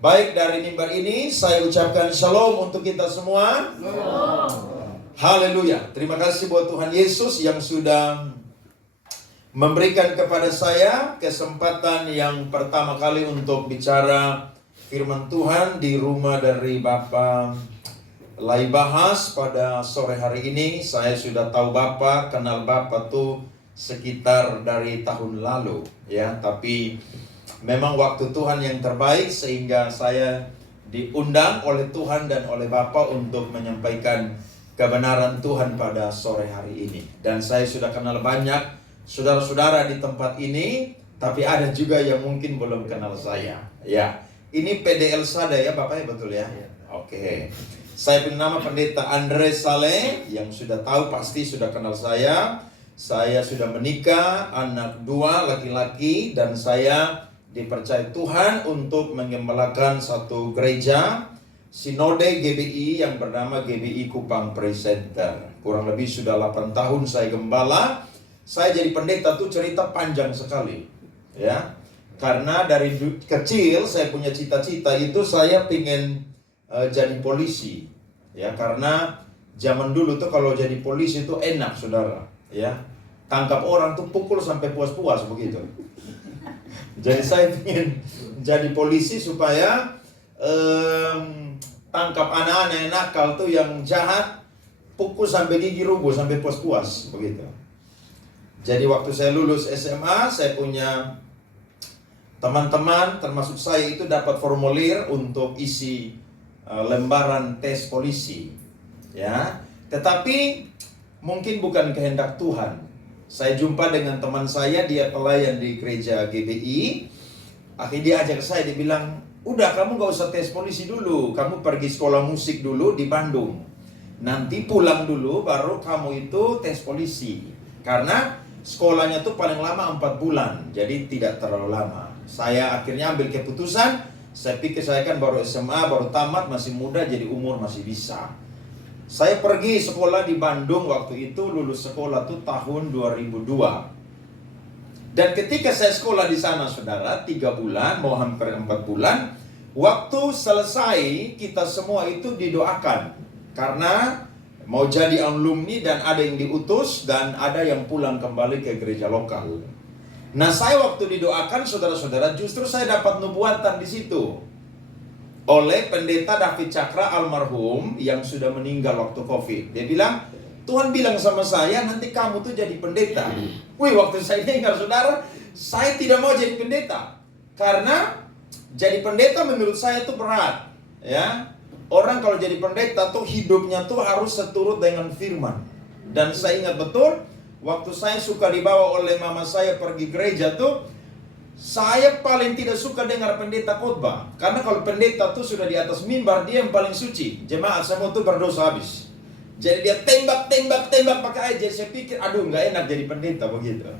Baik, dari mimbar ini saya ucapkan shalom untuk kita semua. Haleluya. Terima kasih buat Tuhan Yesus yang sudah memberikan kepada saya kesempatan yang pertama kali untuk bicara firman Tuhan di rumah dari Bapak Lai Bahas pada sore hari ini. Saya sudah tahu Bapak, kenal Bapak tuh sekitar dari tahun lalu ya, tapi memang waktu Tuhan yang terbaik sehingga saya diundang oleh Tuhan dan oleh Bapak untuk menyampaikan kebenaran Tuhan pada sore hari ini. Dan saya sudah kenal banyak saudara-saudara di tempat ini, tapi ada juga yang mungkin belum kenal saya. Ya, ini PDL Sada ya Bapak ya, betul ya? Oke. Saya punya nama Pendeta Andre Saleh, yang sudah tahu pasti sudah kenal saya. Saya sudah menikah, anak 2 laki-laki, dan saya dipercaya Tuhan untuk mengembalakan satu gereja Sinode GBI yang bernama GBI Kupang Presenter. Kurang lebih sudah 8 tahun saya gembala. Saya jadi pendeta tuh cerita panjang sekali ya. Karena dari kecil saya punya cita-cita itu saya pengen jadi polisi ya, karena zaman dulu tuh kalau jadi polisi itu enak saudara ya. Tangkap orang tuh pukul sampai puas-puas begitu. Jadi saya ingin jadi polisi supaya tangkap anak-anak yang nakal tuh yang jahat, pukul sampai gigi rubuh, sampai puas-puas begitu. Jadi waktu saya lulus SMA, saya punya teman-teman termasuk saya itu dapat formulir untuk isi lembaran tes polisi ya. Tetapi mungkin bukan kehendak Tuhan. Saya jumpa dengan teman saya, dia pelayan di gereja GBI. Akhirnya dia ajak saya, dia bilang, udah kamu gak usah tes polisi dulu, kamu pergi sekolah musik dulu di Bandung. Nanti pulang dulu baru kamu itu tes polisi. Karena sekolahnya tuh paling lama 4 bulan, jadi tidak terlalu lama. Saya akhirnya ambil keputusan, saya pikir saya kan baru SMA, baru tamat, masih muda, jadi umur masih bisa. Saya pergi sekolah di Bandung waktu itu, lulus sekolah tuh tahun 2002. Dan ketika saya sekolah di sana saudara, 3 bulan, mau hampir 4 bulan, waktu selesai kita semua itu didoakan. Karena mau jadi alumni dan ada yang diutus dan ada yang pulang kembali ke gereja lokal. Nah saya waktu didoakan saudara-saudara, justru saya dapat nubuatan di situ. Oleh pendeta David Cakra almarhum yang sudah meninggal waktu COVID. Dia bilang, Tuhan bilang sama saya, nanti kamu tuh jadi pendeta. Wih, waktu saya dengar saudara, saya tidak mau jadi pendeta. Karena jadi pendeta menurut saya itu berat. Ya, orang kalau jadi pendeta tuh hidupnya tuh harus seturut dengan firman. Dan saya ingat betul, waktu saya suka dibawa oleh mama saya pergi gereja tuh, saya paling tidak suka dengar pendeta khotbah. Karena kalau pendeta tuh sudah di atas mimbar, dia yang paling suci. Jemaat semua tuh berdosa habis. Jadi dia tembak pakai air. Jadi saya pikir, aduh nggak enak jadi pendeta begitu.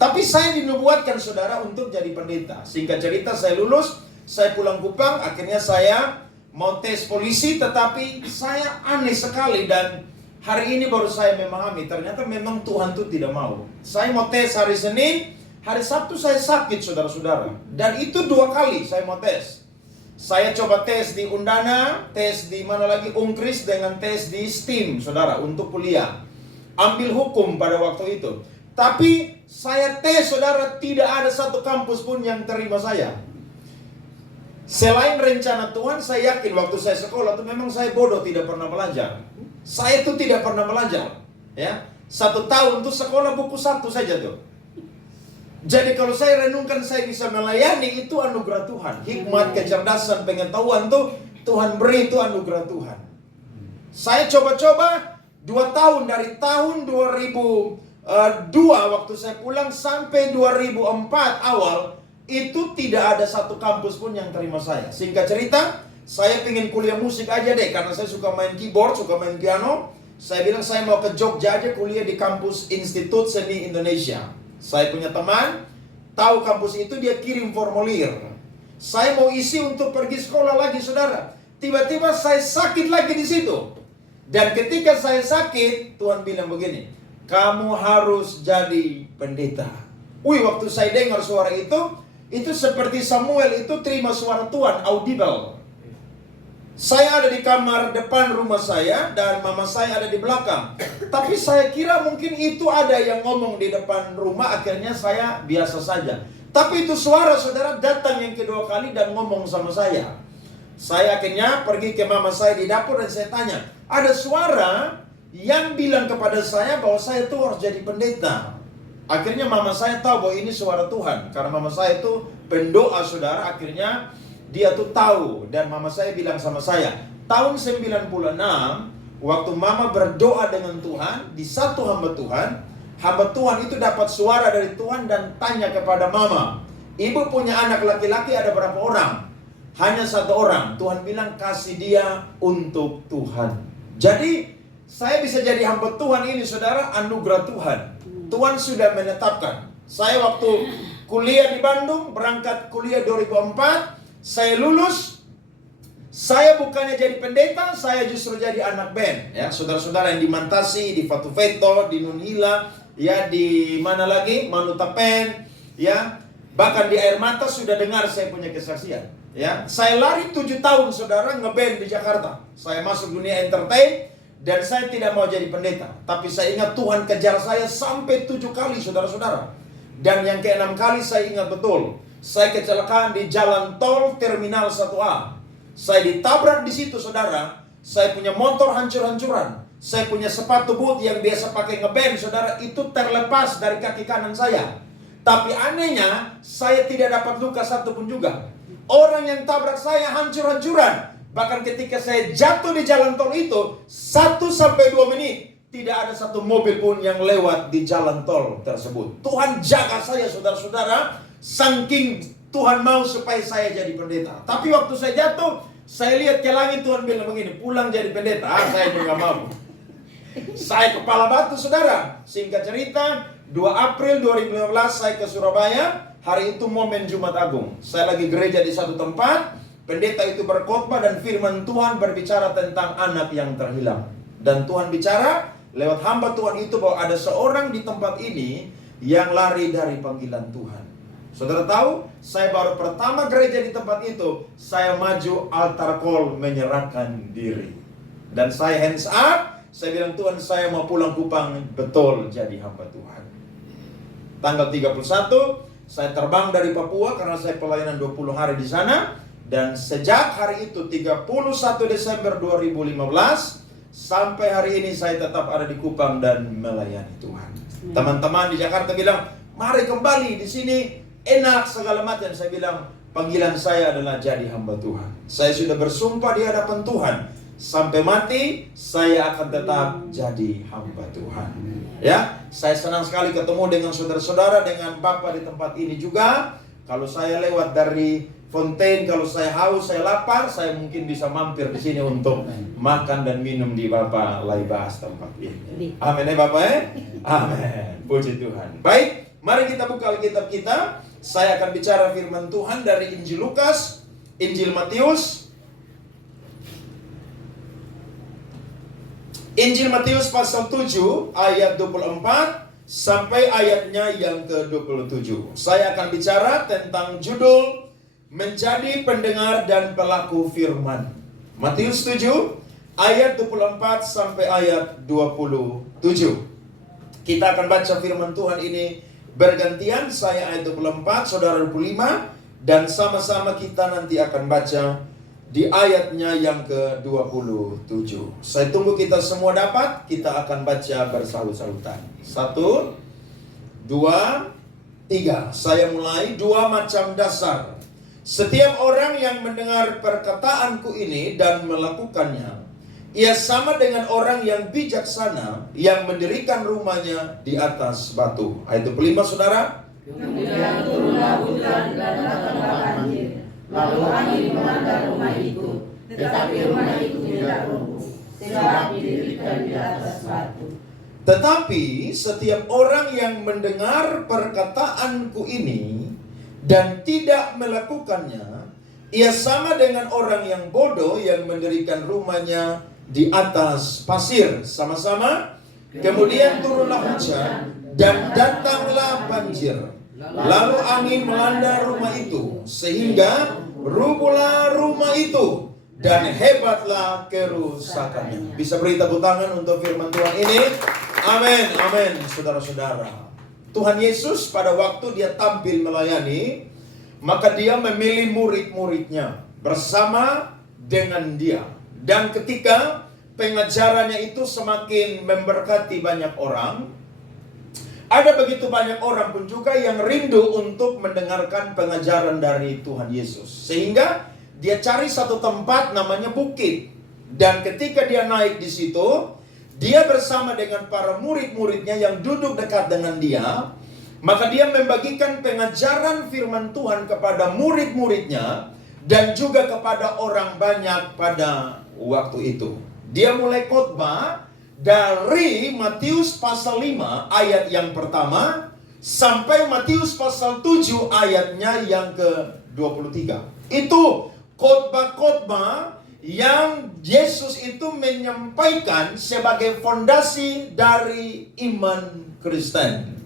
Tapi saya dinubuatkan saudara untuk jadi pendeta. Singkat cerita saya lulus, saya pulang Kupang. Akhirnya saya mau tes polisi, tetapi saya aneh sekali. Dan hari ini baru saya memahami, ternyata memang Tuhan tuh tidak mau. Saya mau tes hari Senin, hari Sabtu saya sakit saudara-saudara. Dan itu 2 kali saya mau tes. Saya coba tes di Undana, tes di mana lagi, Unkris, dengan tes di STIM saudara untuk kuliah. Ambil hukum pada waktu itu. Tapi saya tes saudara, tidak ada satu kampus pun yang terima saya. Selain rencana Tuhan, saya yakin waktu saya sekolah itu memang saya bodoh, tidak pernah belajar. Saya itu tidak pernah belajar ya. 1 tahun tuh sekolah buku 1 saja tuh. Jadi kalau saya renungkan saya bisa melayani, itu anugerah Tuhan. Hikmat, kecerdasan, pengetahuan tuh Tuhan beri, itu anugerah Tuhan. Saya coba-coba 2 tahun, dari tahun 2002 waktu saya pulang sampai 2004 awal, itu tidak ada satu kampus pun yang terima saya. Singkat cerita, saya pengen kuliah musik aja deh, karena saya suka main keyboard, suka main piano. Saya bilang saya mau ke Jogja aja kuliah di kampus Institut Seni Indonesia. Saya punya teman, tahu kampus itu, dia kirim formulir. Saya mau isi untuk pergi sekolah lagi saudara. Tiba-tiba saya sakit lagi di situ. Dan ketika saya sakit, Tuhan bilang begini, kamu harus jadi pendeta. Wih, waktu saya dengar suara Itu seperti Samuel itu terima suara Tuhan, audible. Saya ada di kamar depan rumah saya dan mama saya ada di belakang. Tapi saya kira mungkin itu ada yang ngomong di depan rumah, akhirnya saya biasa saja. Tapi itu suara saudara datang yang kedua kali dan ngomong sama saya. Saya akhirnya pergi ke mama saya di dapur dan saya tanya, ada suara yang bilang kepada saya bahwa saya itu harus jadi pendeta. Akhirnya mama saya tahu bahwa ini suara Tuhan. Karena mama saya itu pendoa saudara, akhirnya dia tuh tahu. Dan mama saya bilang sama saya, tahun 96, waktu mama berdoa dengan Tuhan, di satu hamba Tuhan itu dapat suara dari Tuhan dan tanya kepada mama, ibu punya anak laki-laki ada berapa orang? Hanya satu orang. Tuhan bilang kasih dia untuk Tuhan. Jadi saya bisa jadi hamba Tuhan ini saudara, anugerah Tuhan. Tuhan sudah menetapkan. Saya waktu kuliah di Bandung, berangkat kuliah 2004, saya lulus. Saya bukannya jadi pendeta, saya justru jadi anak band. Ya, saudara-saudara yang di Mantasi, di Fatu Feto, di Nunhila, ya di mana lagi, Manutapen, ya bahkan di Air Mata sudah dengar saya punya kesaksian. Ya, saya lari 7 tahun saudara ngeband di Jakarta. Saya masuk dunia entertain. Dan saya tidak mau jadi pendeta. Tapi saya ingat Tuhan kejar saya sampai 7 kali saudara-saudara. Dan yang ke-6 kali saya ingat betul. Saya kecelakaan di jalan tol Terminal 1A. Saya ditabrak di situ saudara. Saya punya motor hancur-hancuran. Saya punya sepatu boot yang biasa pakai ngeband saudara. Itu terlepas dari kaki kanan saya. Tapi anehnya saya tidak dapat luka satupun juga. Orang yang tabrak saya hancur-hancuran. Bahkan ketika saya jatuh di jalan tol itu 1-2 menit tidak ada satu mobil pun yang lewat di jalan tol tersebut. Tuhan jaga saya saudara-saudara, saking Tuhan mau supaya saya jadi pendeta. Tapi waktu saya jatuh, saya lihat ke langit, Tuhan bilang begini, pulang jadi pendeta. Saya juga mau. Saya kepala batu saudara. Singkat cerita, 2 April 2015 saya ke Surabaya. Hari itu momen Jumat Agung. Saya lagi gereja di satu tempat. Pendeta itu berkhotbah dan firman Tuhan berbicara tentang anak yang terhilang. Dan Tuhan bicara lewat hamba Tuhan itu bahwa ada seorang di tempat ini yang lari dari panggilan Tuhan. Saudara tahu, saya baru pertama gereja di tempat itu, saya maju altar call menyerahkan diri. Dan saya hands up, saya bilang Tuhan saya mau pulang Kupang betul jadi hamba Tuhan. Tanggal 31, saya terbang dari Papua karena saya pelayanan 20 hari di sana. Dan sejak hari itu 31 Desember 2015 sampai hari ini saya tetap ada di Kupang dan melayani Tuhan. Teman-teman di Jakarta bilang, mari kembali di sini enak segala macam. Saya bilang, panggilan saya adalah jadi hamba Tuhan. Saya sudah bersumpah di hadapan Tuhan, sampai mati saya akan tetap jadi hamba Tuhan. Ya, saya senang sekali ketemu dengan saudara-saudara, dengan Bapak di tempat ini juga. Kalau saya lewat dari Fontaine, kalau saya haus, saya lapar, saya mungkin bisa mampir di sini untuk makan dan minum di Bapak Laibas tempat ini. Amin ya Bapak ya? Amin. Puji Tuhan. Baik, mari kita buka Alkitab kita. Saya akan bicara firman Tuhan dari Injil Lukas, Injil Matius. Injil Matius pasal 7 ayat 24 sampai ayatnya yang ke-27. Saya akan bicara tentang judul menjadi pendengar dan pelaku firman. Matius 7 ayat 24 sampai ayat 27. Kita akan baca firman Tuhan ini bergantian. Saya ayat 24, saudara 25, dan sama-sama kita nanti akan baca di ayatnya yang ke-27. Saya tunggu kita semua dapat. Kita akan baca bersalut-salutan. 1, 2, 3. Saya mulai. 2 macam dasar. Setiap orang yang mendengar perkataanku ini dan melakukannya, ia sama dengan orang yang bijaksana yang mendirikan rumahnya di atas batu. Ayat 25 saudara. Kemudian turunlah hujan dan datanglah banjir. Lalu angin melanda rumah itu, tetapi rumah itu tidak runtuh, sebab didirikan di atas batu. Tetapi setiap orang yang mendengar perkataanku ini dan tidak melakukannya, ia sama dengan orang yang bodoh yang mendirikan rumahnya di atas pasir. Sama-sama. Kemudian turunlah hujan dan datanglah banjir. Lalu angin melanda rumah itu, sehingga rubuhlah rumah itu, dan hebatlah kerusakannya. Bisa beri tepuk tangan untuk firman Tuhan ini. Amin, amin, saudara-saudara. Tuhan Yesus pada waktu dia tampil melayani, maka dia memilih murid-muridnya bersama dengan dia. Dan ketika pengajarannya itu semakin memberkati banyak orang, ada begitu banyak orang pun juga yang rindu untuk mendengarkan pengajaran dari Tuhan Yesus. Sehingga dia cari satu tempat namanya bukit. Dan ketika dia naik di situ, dia bersama dengan para murid-muridnya yang duduk dekat dengan dia, maka dia membagikan pengajaran firman Tuhan kepada murid-muridnya dan juga kepada orang banyak pada waktu itu. Dia mulai khotbah dari Matius pasal 5 ayat yang pertama sampai Matius pasal 7 ayatnya yang ke-23. Itu khotbah-khotbah yang Yesus itu menyampaikan sebagai fondasi dari iman Kristen.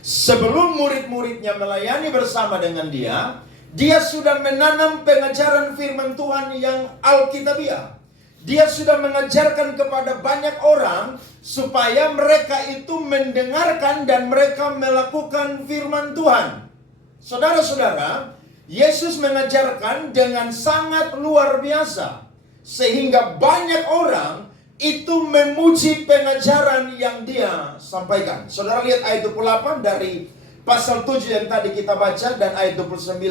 Sebelum murid-muridnya melayani bersama dengan dia, dia sudah menanam pengajaran firman Tuhan yang alkitabiah. Dia sudah mengajarkan kepada banyak orang supaya mereka itu mendengarkan dan mereka melakukan firman Tuhan. Saudara-saudara, Yesus mengajarkan dengan sangat luar biasa. Sehingga banyak orang itu memuji pengajaran yang dia sampaikan. Saudara lihat ayat 28 dari pasal 7 yang tadi kita baca dan ayat 29.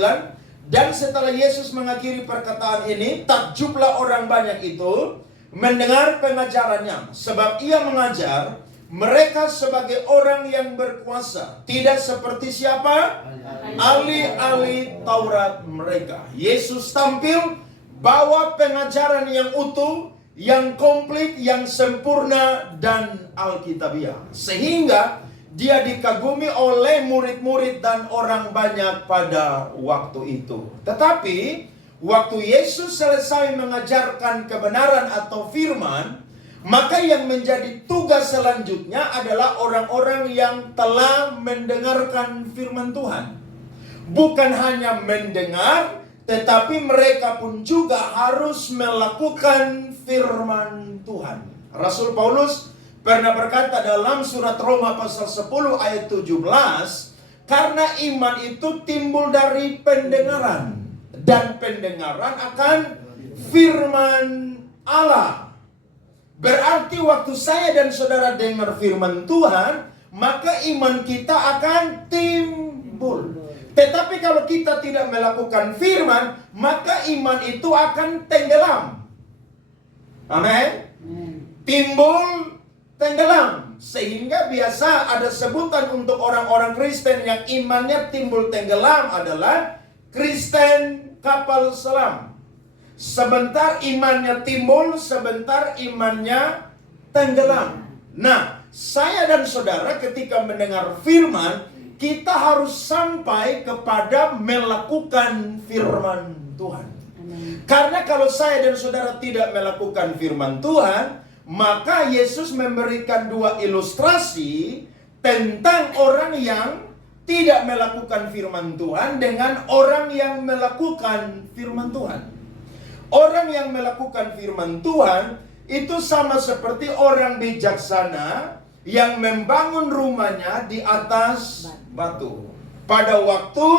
Dan setelah Yesus mengakhiri perkataan ini, takjublah orang banyak itu mendengar pengajarannya. Sebab ia mengajar mereka sebagai orang yang berkuasa. Tidak seperti siapa? Ahli-ahli Taurat mereka. Yesus tampil bawa pengajaran yang utuh, yang komplit, yang sempurna, dan alkitabiah. Sehingga dia dikagumi oleh murid-murid dan orang banyak pada waktu itu. Tetapi waktu Yesus selesai mengajarkan kebenaran atau firman, maka yang menjadi tugas selanjutnya adalah orang-orang yang telah mendengarkan firman Tuhan. Bukan hanya mendengar, tetapi mereka pun juga harus melakukan firman Tuhan. Rasul Paulus pernah berkata dalam surat Roma pasal 10 ayat 17, karena iman itu timbul dari pendengaran, dan pendengaran akan firman Allah. Berarti waktu saya dan saudara dengar firman Tuhan, maka iman kita akan timbul. Tetapi kalau kita tidak melakukan firman, maka iman itu akan tenggelam. Amin. Timbul, tenggelam. Sehingga biasa ada sebutan untuk orang-orang Kristen yang imannya timbul tenggelam adalah Kristen kapal selam. Sebentar imannya timbul, sebentar imannya tenggelam. Nah, saya dan saudara ketika mendengar firman, kita harus sampai kepada melakukan firman Tuhan. Amen. Karena kalau saya dan saudara tidak melakukan firman Tuhan, maka Yesus memberikan dua ilustrasi tentang orang yang tidak melakukan firman Tuhan dengan orang yang melakukan firman Tuhan. Orang yang melakukan firman Tuhan itu sama seperti orang bijaksana yang membangun rumahnya di atas batu. Pada waktu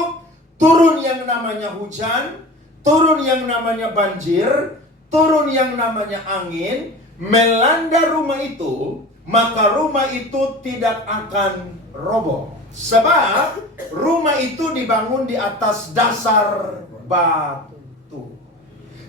turun yang namanya hujan, turun yang namanya banjir, turun yang namanya angin, melanda rumah itu, maka rumah itu tidak akan roboh. Sebab rumah itu dibangun di atas dasar batu.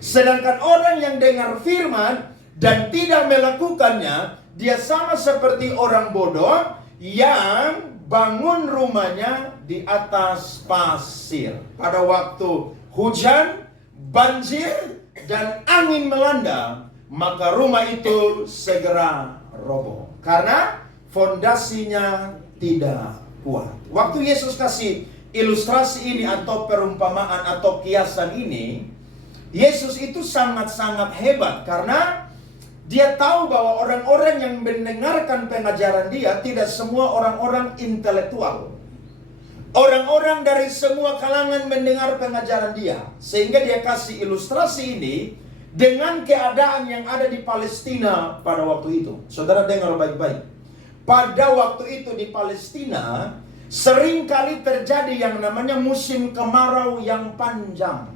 Sedangkan orang yang dengar firman dan tidak melakukannya, dia sama seperti orang bodoh yang bangun rumahnya di atas pasir. Pada waktu hujan, banjir, dan angin melanda, maka rumah itu segera roboh. Karena fondasinya tidak kuat. Waktu Yesus kasih ilustrasi ini atau perumpamaan atau kiasan ini, Yesus itu sangat-sangat hebat karena dia tahu bahwa orang-orang yang mendengarkan pengajaran dia tidak semua orang-orang intelektual. Orang-orang dari semua kalangan mendengar pengajaran dia. Sehingga dia kasih ilustrasi ini dengan keadaan yang ada di Palestina pada waktu itu. Saudara dengar baik-baik. Pada waktu itu di Palestina, sering kali terjadi yang namanya musim kemarau yang panjang.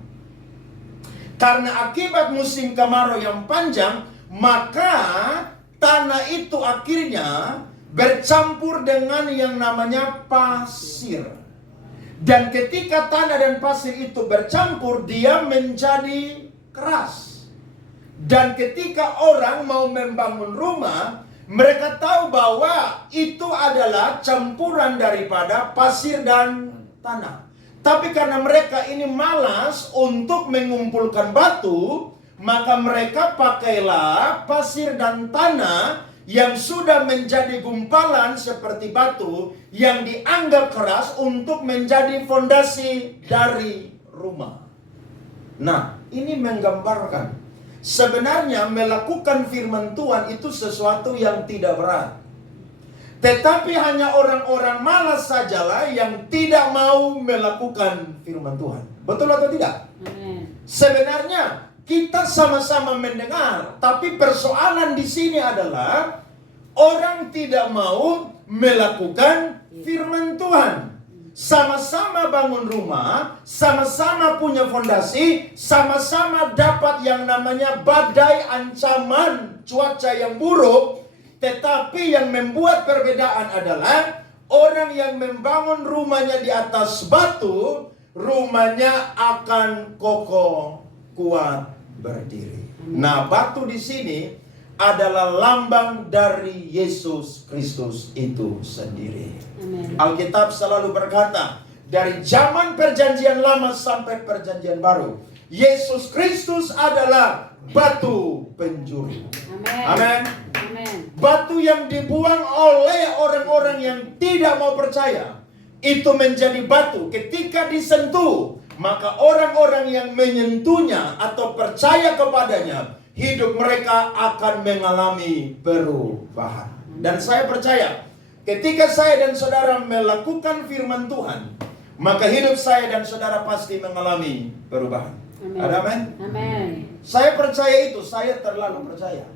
Karena akibat musim kemarau yang panjang, maka tanah itu akhirnya bercampur dengan yang namanya pasir. Dan ketika tanah dan pasir itu bercampur, dia menjadi keras. Dan ketika orang mau membangun rumah, mereka tahu bahwa itu adalah campuran daripada pasir dan tanah. Tapi karena mereka ini malas untuk mengumpulkan batu, maka mereka pakailah pasir dan tanah yang sudah menjadi gumpalan seperti batu yang dianggap keras untuk menjadi fondasi dari rumah. Nah, ini menggambarkan sebenarnya melakukan firman Tuhan itu sesuatu yang tidak berat. Tetapi hanya orang-orang malas sajalah yang tidak mau melakukan firman Tuhan. Betul atau tidak? Sebenarnya kita sama-sama mendengar, tapi persoalan di sini adalah orang tidak mau melakukan firman Tuhan. Sama-sama bangun rumah, sama-sama punya fondasi, sama-sama dapat yang namanya badai, ancaman cuaca yang buruk, tetapi yang membuat perbedaan adalah orang yang membangun rumahnya di atas batu, rumahnya akan kokoh, kuat, berdiri. Nah, batu di sini adalah lambang dari Yesus Kristus itu sendiri. Amen. Alkitab selalu berkata, dari zaman perjanjian lama sampai perjanjian baru, Yesus Kristus adalah batu penjuru. Amin. Amin. Batu yang dibuang oleh orang-orang yang tidak mau percaya, itu menjadi batu ketika disentuh, maka orang-orang yang menyentuhnya atau percaya kepadanya, hidup mereka akan mengalami perubahan. Dan saya percaya, ketika saya dan saudara melakukan firman Tuhan, maka hidup saya dan saudara pasti mengalami perubahan. Ada amin? Amin. Saya percaya itu, saya terlalu percaya.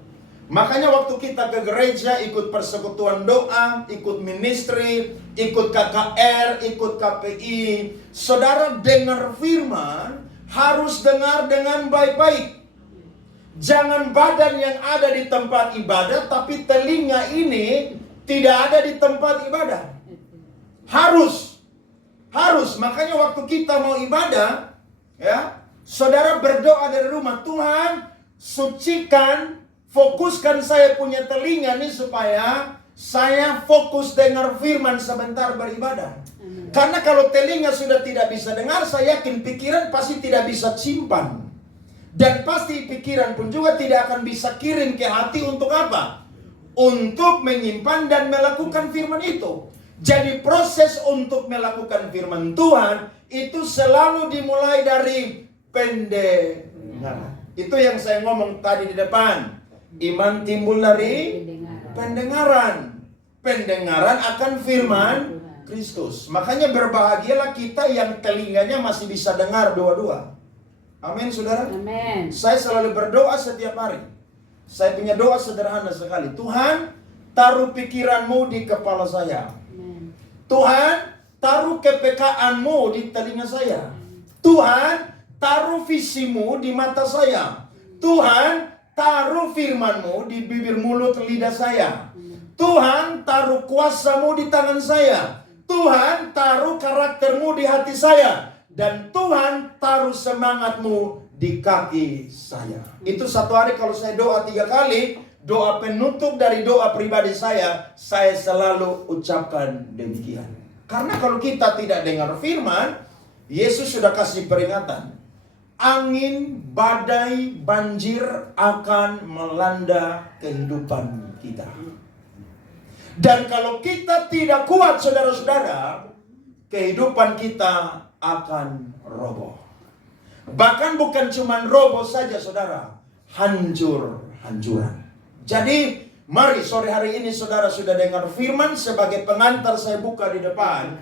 Makanya waktu kita ke gereja, ikut persekutuan doa, ikut ministry, ikut KKR, ikut KPI, saudara dengar firman, harus dengar dengan baik-baik. Jangan badan yang ada di tempat ibadah, tapi telinga ini tidak ada di tempat ibadah. Harus. Makanya waktu kita mau ibadah, ya, saudara berdoa dari rumah, Tuhan, sucikan, fokuskan saya punya telinga nih supaya saya fokus dengar firman sebentar beribadah. Karena kalau telinga sudah tidak bisa dengar, saya yakin pikiran pasti tidak bisa simpan. Dan pasti pikiran pun juga tidak akan bisa kirim ke hati untuk apa? Untuk menyimpan dan melakukan firman itu. Jadi proses untuk melakukan firman Tuhan itu selalu dimulai dari pendengaran. Itu yang saya ngomong tadi di depan. Iman timbul dari pendengaran. Pendengaran akan firman Kristus. Makanya berbahagialah kita yang telinganya masih bisa dengar dua-dua. Amin, saudara. Amin. Saya selalu berdoa setiap hari. Saya punya doa sederhana sekali. Tuhan, taruh pikiranmu di kepala saya. Amin. Tuhan, taruh kepekaanmu di telinga saya. Tuhan, taruh visimu di mata saya. Tuhan, taruh firmanmu di bibir mulut lidah saya. Tuhan, taruh kuasamu di tangan saya. Tuhan, taruh karaktermu di hati saya. Dan Tuhan, taruh semangatmu di kaki saya. Itu satu hari kalau saya doa 3 kali, doa penutup dari doa pribadi saya selalu ucapkan demikian. Karena kalau kita tidak dengar firman, Yesus sudah kasih peringatan. Angin, badai, banjir akan melanda kehidupan kita. Dan kalau kita tidak kuat, saudara-saudara, kehidupan kita akan roboh. Bahkan bukan cuma roboh saja, saudara, hancur-hancuran. Jadi, mari sore hari ini saudara sudah dengar firman. Sebagai pengantar saya buka di depan.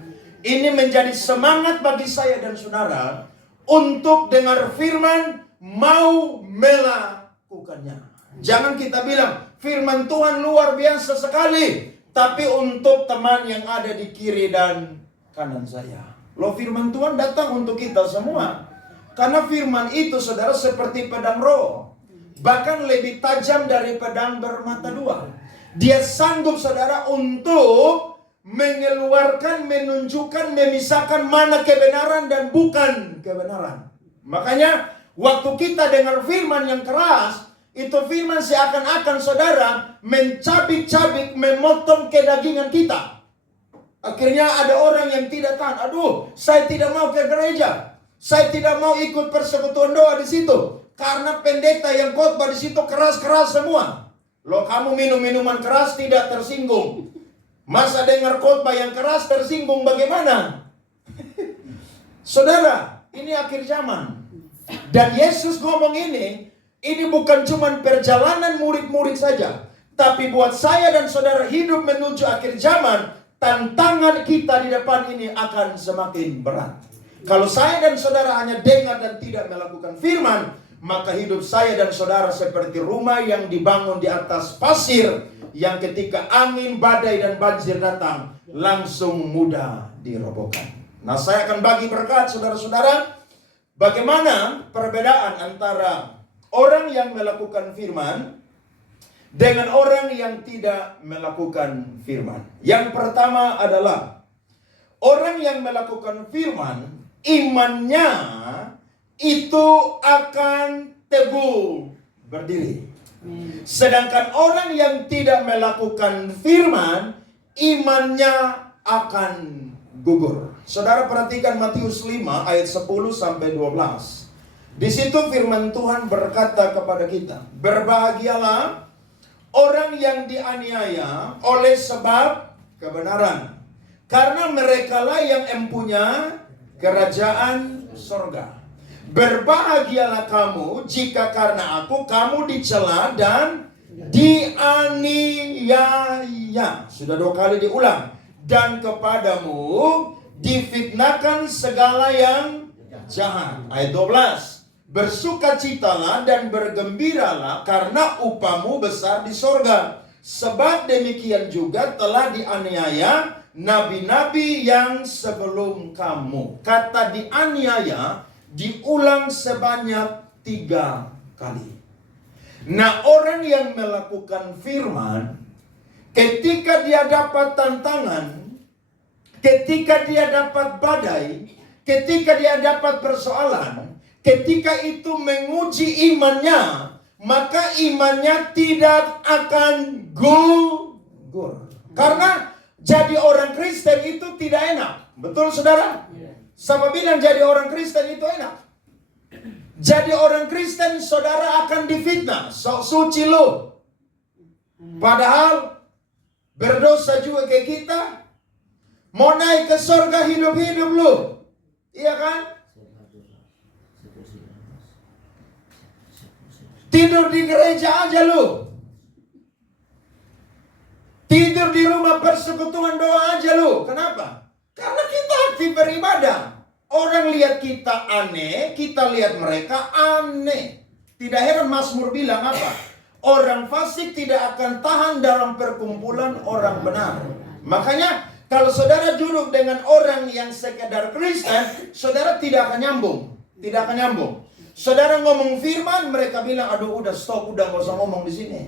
Ini menjadi semangat bagi saya dan saudara untuk dengar firman, mau melakukannya. Jangan kita bilang, firman Tuhan luar biasa sekali, tapi untuk teman yang ada di kiri dan kanan saya. Loh, firman Tuhan datang untuk kita semua. Karena firman itu, saudara, seperti pedang roh. Bahkan lebih tajam dari pedang bermata dua. Dia sanggup, saudara, untuk mengeluarkan, menunjukkan, memisahkan mana kebenaran dan bukan kebenaran. Makanya waktu kita dengar firman yang keras, itu firman seakan-akan saudara mencabik-cabik, memotong kedagingan kita. Akhirnya ada orang yang tidak tahan. Aduh, saya tidak mau ke gereja. Saya tidak mau ikut persekutuan doa di situ. Karena pendeta yang khotbah di situ keras-keras semua. Loh, kamu minum minuman keras tidak tersinggung. Masa dengar khotbah yang keras tersinggung bagaimana? Saudara, ini akhir zaman. Dan Yesus ngomong ini bukan cuma perjalanan murid-murid saja. Tapi buat saya dan saudara hidup menuju akhir zaman, tantangan kita di depan ini akan semakin berat. Kalau saya dan saudara hanya dengar dan tidak melakukan firman, maka hidup saya dan saudara seperti rumah yang dibangun di atas pasir, yang ketika angin, badai, dan banjir datang, langsung mudah dirobohkan. Nah, saya akan bagi berkat saudara-saudara, bagaimana perbedaan antara orang yang melakukan firman dengan orang yang tidak melakukan firman. Yang pertama adalah orang yang melakukan firman, imannya itu akan teguh berdiri. Sedangkan orang yang tidak melakukan firman, imannya akan gugur. Saudara perhatikan Matius 5 ayat 10 sampai 12. Di situ firman Tuhan berkata kepada kita, berbahagialah orang yang dianiaya oleh sebab kebenaran, karena merekalah yang empunya kerajaan sorga. Berbahagialah kamu jika karena aku kamu dicela dan dianiaya. Sudah 2 kali diulang. Dan kepadamu difitnahkan segala yang jahat. Ayat 12. Bersukacitalah dan bergembiralah karena upahmu besar di sorga. Sebab demikian juga telah dianiaya nabi-nabi yang sebelum kamu. Kata dianiaya diulang sebanyak 3 kali. Nah, orang yang melakukan firman, ketika dia dapat tantangan, ketika dia dapat badai, ketika dia dapat persoalan, ketika itu menguji imannya, maka imannya tidak akan gugur. Karena jadi orang Kristen itu tidak enak. Betul, saudara? Sama bilang jadi orang Kristen itu enak. Jadi orang Kristen, saudara akan difitnah. Sok suci lo. Padahal berdosa juga kayak kita. Mau naik ke surga hidup-hidup lo. Iya kan? Tidur di gereja aja lo. Tidur di rumah persekutuan doa aja lo. Kenapa? Karena kita aktif beribadah. Orang lihat kita aneh, kita lihat mereka aneh. Tidak heran Mazmur bilang apa? Orang fasik tidak akan tahan dalam perkumpulan orang benar. Makanya kalau saudara duduk dengan orang yang sekedar Kristen, saudara tidak akan nyambung. Tidak akan nyambung. Saudara ngomong firman, mereka bilang, aduh udah stop, udah gak usah ngomong di sini.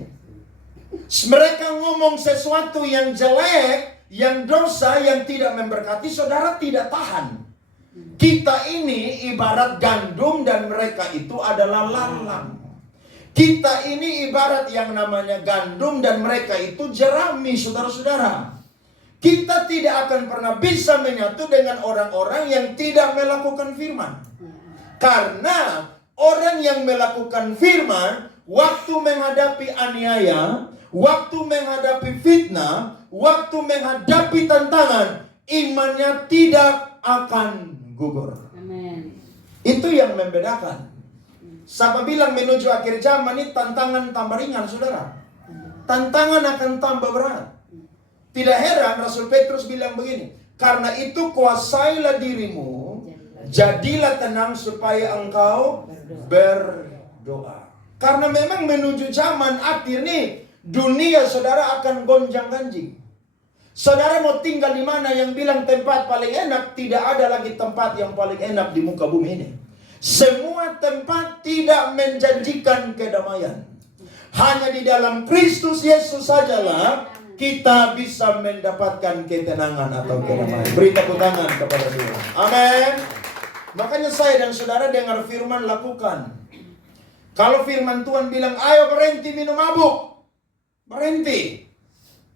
Mereka ngomong sesuatu yang jelek, yang dosa, yang tidak memberkati, saudara tidak tahan. Kita ini ibarat gandum dan mereka itu adalah lalang. Kita ini ibarat yang namanya gandum dan mereka itu jerami, saudara-saudara. Kita tidak akan pernah bisa menyatu dengan orang-orang yang tidak melakukan firman. Karena orang yang melakukan firman, waktu menghadapi aniaya, waktu menghadapi fitnah, waktu menghadapi tantangan, imannya tidak akan gugur. Amen. Itu yang membedakan. Siapa bilang menuju akhir zaman ini tantangan tambah ringan, saudara. Tantangan akan tambah berat. Tidak heran Rasul Petrus bilang begini, Karena itu kuasailah dirimu, jadilah tenang supaya engkau berdoa. Karena memang menuju zaman akhir nih, dunia saudara akan gonjang-ganjing. Saudara mau tinggal di mana? Yang bilang tempat paling enak, tidak ada lagi tempat yang paling enak di muka bumi ini. Semua tempat tidak menjanjikan kedamaian. Hanya di dalam Kristus Yesus sajalah kita bisa mendapatkan ketenangan atau kedamaian. Beri tepuk tangan kepada Tuhan. Amin. Makanya saya dan saudara dengar firman, lakukan. Kalau firman Tuhan bilang, ayo berhenti minum mabuk, berhenti.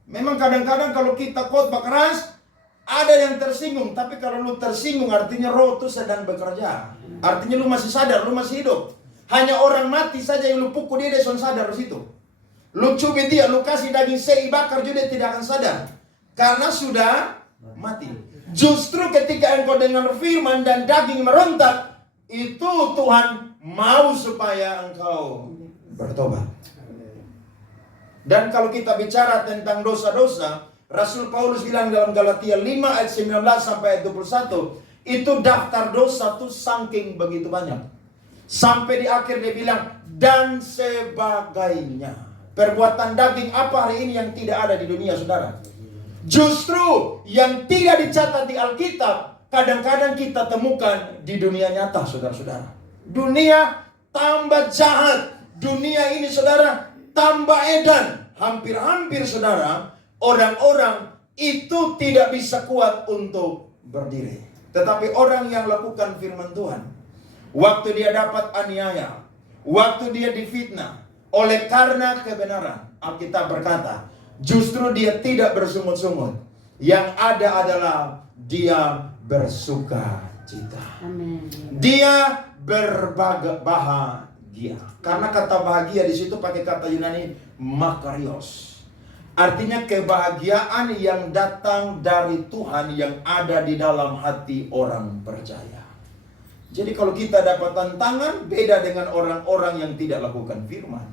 Memang kadang-kadang kalau kita khotbah keras, ada yang tersinggung. Tapi kalau lu tersinggung artinya roh itu sedang bekerja. Artinya lu masih sadar, lu masih hidup. Hanya orang mati saja yang lu pukul dia sadar di situ. Lu cubit dia, lu kasih daging sei bakar juga dia tidak akan sadar. Karena sudah mati. Justru ketika engkau dengar firman dan daging merontak, itu Tuhan mau supaya engkau bertobat. Dan kalau kita bicara tentang dosa-dosa, Rasul Paulus bilang dalam Galatia 5 ayat 19 sampai ayat 21, itu daftar dosa tuh saking begitu banyak. Sampai di akhir dia bilang, dan sebagainya. Perbuatan daging apa hari ini yang tidak ada di dunia, saudara? Justru yang tidak dicatat di Alkitab, kadang-kadang kita temukan di dunia nyata, saudara-saudara. Dunia tambah jahat. Dunia ini, saudara, tambah edan. Hampir-hampir, saudara, orang-orang itu tidak bisa kuat untuk berdiri. Tetapi orang yang lakukan firman Tuhan, waktu dia dapat aniaya, waktu dia difitnah, oleh karena kebenaran, Alkitab berkata, justru dia tidak bersungut-sungut. Yang ada adalah dia bersuka cita. Amen. Dia berbahagia. Karena kata bahagia di situ pakai kata Yunani makarios. Artinya kebahagiaan yang datang dari Tuhan yang ada di dalam hati orang percaya. Jadi kalau kita dapat tantangan, beda dengan orang-orang yang tidak lakukan firman.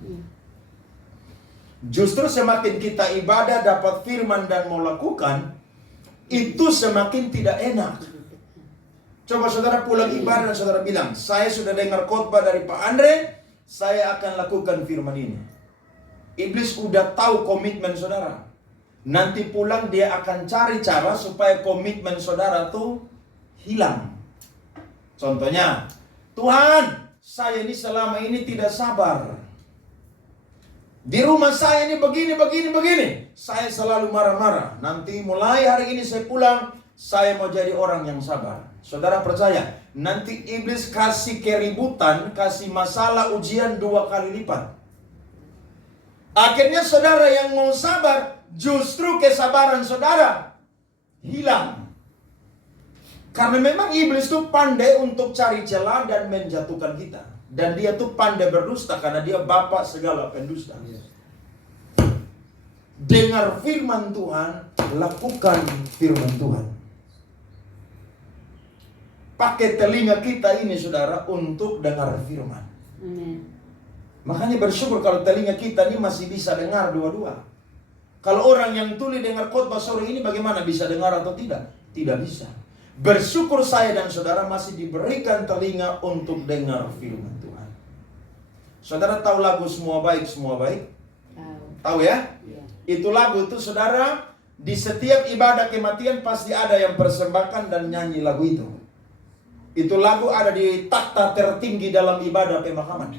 Justru semakin kita ibadah, dapat firman dan mau lakukan, itu semakin tidak enak. Coba saudara pulang ibadah dan saudara bilang, saya sudah dengar khotbah dari Pak Andre, saya akan lakukan firman ini. Iblis udah tahu komitmen saudara. Nanti pulang dia akan cari cara supaya komitmen saudara tuh hilang. Contohnya, Tuhan, saya ini selama ini tidak sabar. Di rumah saya ini begini. Saya selalu marah-marah. Nanti mulai hari ini saya pulang, saya mau jadi orang yang sabar. Saudara percaya, nanti iblis kasih keributan, kasih masalah ujian 2 kali lipat. Akhirnya saudara yang mau sabar, justru kesabaran saudara hilang. Karena memang iblis itu pandai untuk cari celah dan menjatuhkan kita. Dan dia tuh pandai berdusta karena dia bapak segala pendusta. Dengar firman Tuhan, lakukan firman Tuhan. Pakai telinga kita ini saudara untuk dengar firman. Amen. Makanya bersyukur kalau telinga kita ini masih bisa dengar dua-dua. Kalau orang yang tuli dengar khotbah sore ini bagaimana, bisa dengar atau tidak? Tidak bisa. Bersyukur saya dan saudara masih diberikan telinga untuk dengar firman Tuhan. Saudara tahu lagu Semua Baik, Semua Baik? Tahu ya? Itu lagu itu saudara, di setiap ibadah kematian pasti ada yang persembahkan dan nyanyi lagu itu. Itu lagu ada di takhta tertinggi dalam ibadah pemakaman.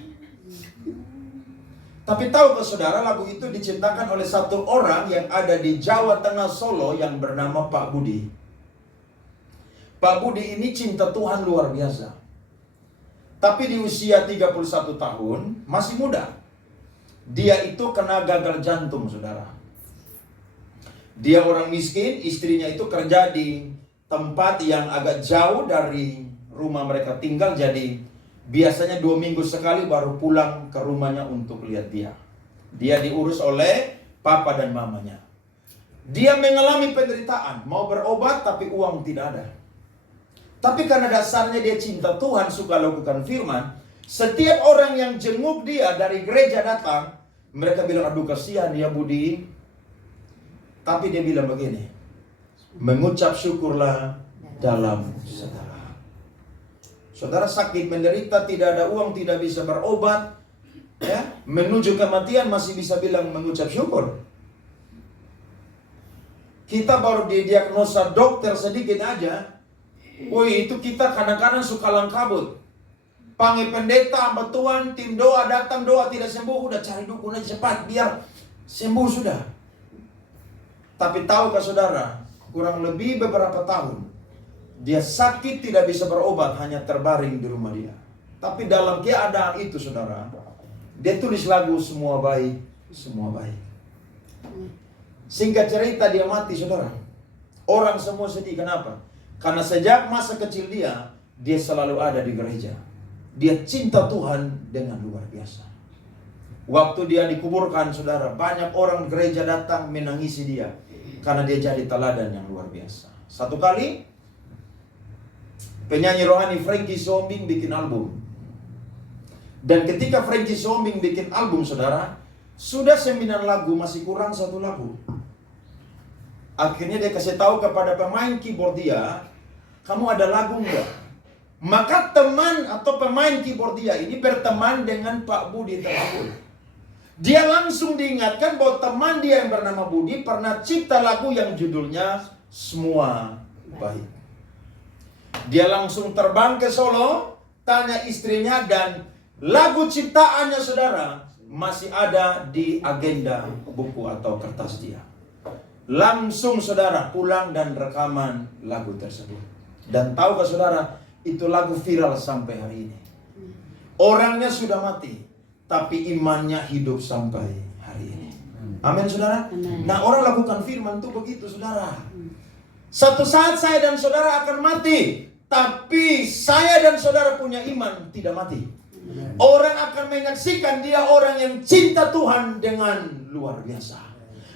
Tapi tahu ke saudara, lagu itu diciptakan oleh satu orang yang ada di Jawa Tengah Solo yang bernama Pak Budi. Pak Budi ini cinta Tuhan luar biasa. Tapi di usia 31 tahun, masih muda. Dia itu kena gagal jantung, saudara. Dia orang miskin, istrinya itu kerja di tempat yang agak jauh dari rumah mereka tinggal. Jadi biasanya 2 minggu sekali baru pulang ke rumahnya untuk lihat dia. Dia diurus oleh papa dan mamanya. Dia mengalami penderitaan, mau berobat tapi uang tidak ada. Tapi karena dasarnya dia cinta Tuhan, suka lakukan firman, setiap orang yang jenguk dia dari gereja datang, mereka bilang, aduh kasihan ya Budi. Tapi dia bilang begini, Mengucap syukurlah dalam segala. Saudara sakit, menderita, tidak ada uang, tidak bisa berobat, ya, menuju kematian masih bisa bilang mengucap syukur. Kita baru didiagnosa dokter sedikit aja, woi itu kita kadang-kadang suka langkabut. Panggil pendeta, hamba Tuhan, tim doa datang, doa tidak sembuh, udah cari dukun aja cepat biar sembuh sudah. Tapi tahukah saudara, kurang lebih beberapa tahun dia sakit tidak bisa berobat, hanya terbaring di rumah dia. Tapi dalam keadaan itu saudara, dia tulis lagu Semua Baik, Semua Baik. Singkat cerita dia mati saudara. Orang semua sedih, kenapa? Karena sejak masa kecil dia selalu ada di gereja. Dia cinta Tuhan dengan luar biasa. Waktu dia dikuburkan saudara, banyak orang gereja datang menangisi dia. Karena dia jadi teladan yang luar biasa. Satu kali penyanyi rohani Frankie Sombing bikin album. Dan ketika Frankie Sombing bikin album saudara, sudah 9 lagu, masih kurang 1 lagu. Akhirnya dia kasih tahu kepada pemain keyboard dia, kamu ada lagu enggak? Maka teman atau pemain keyboard dia ini berteman dengan Pak Budi Terapul. Dia langsung diingatkan bahwa teman dia yang bernama Budi pernah cipta lagu yang judulnya Semua Baik. Dia langsung terbang ke Solo, tanya istrinya, dan lagu ciptaannya saudara masih ada di agenda buku atau kertas dia. Langsung saudara pulang dan rekaman lagu tersebut. Dan tahukah saudara, itu lagu viral sampai hari ini. Orangnya sudah mati, tapi imannya hidup sampai hari ini. Amin saudara. Nah, orang lakukan firman itu begitu saudara. Satu saat saya dan saudara akan mati, tapi saya dan saudara punya iman tidak mati. Orang akan menyaksikan dia orang yang cinta Tuhan dengan luar biasa.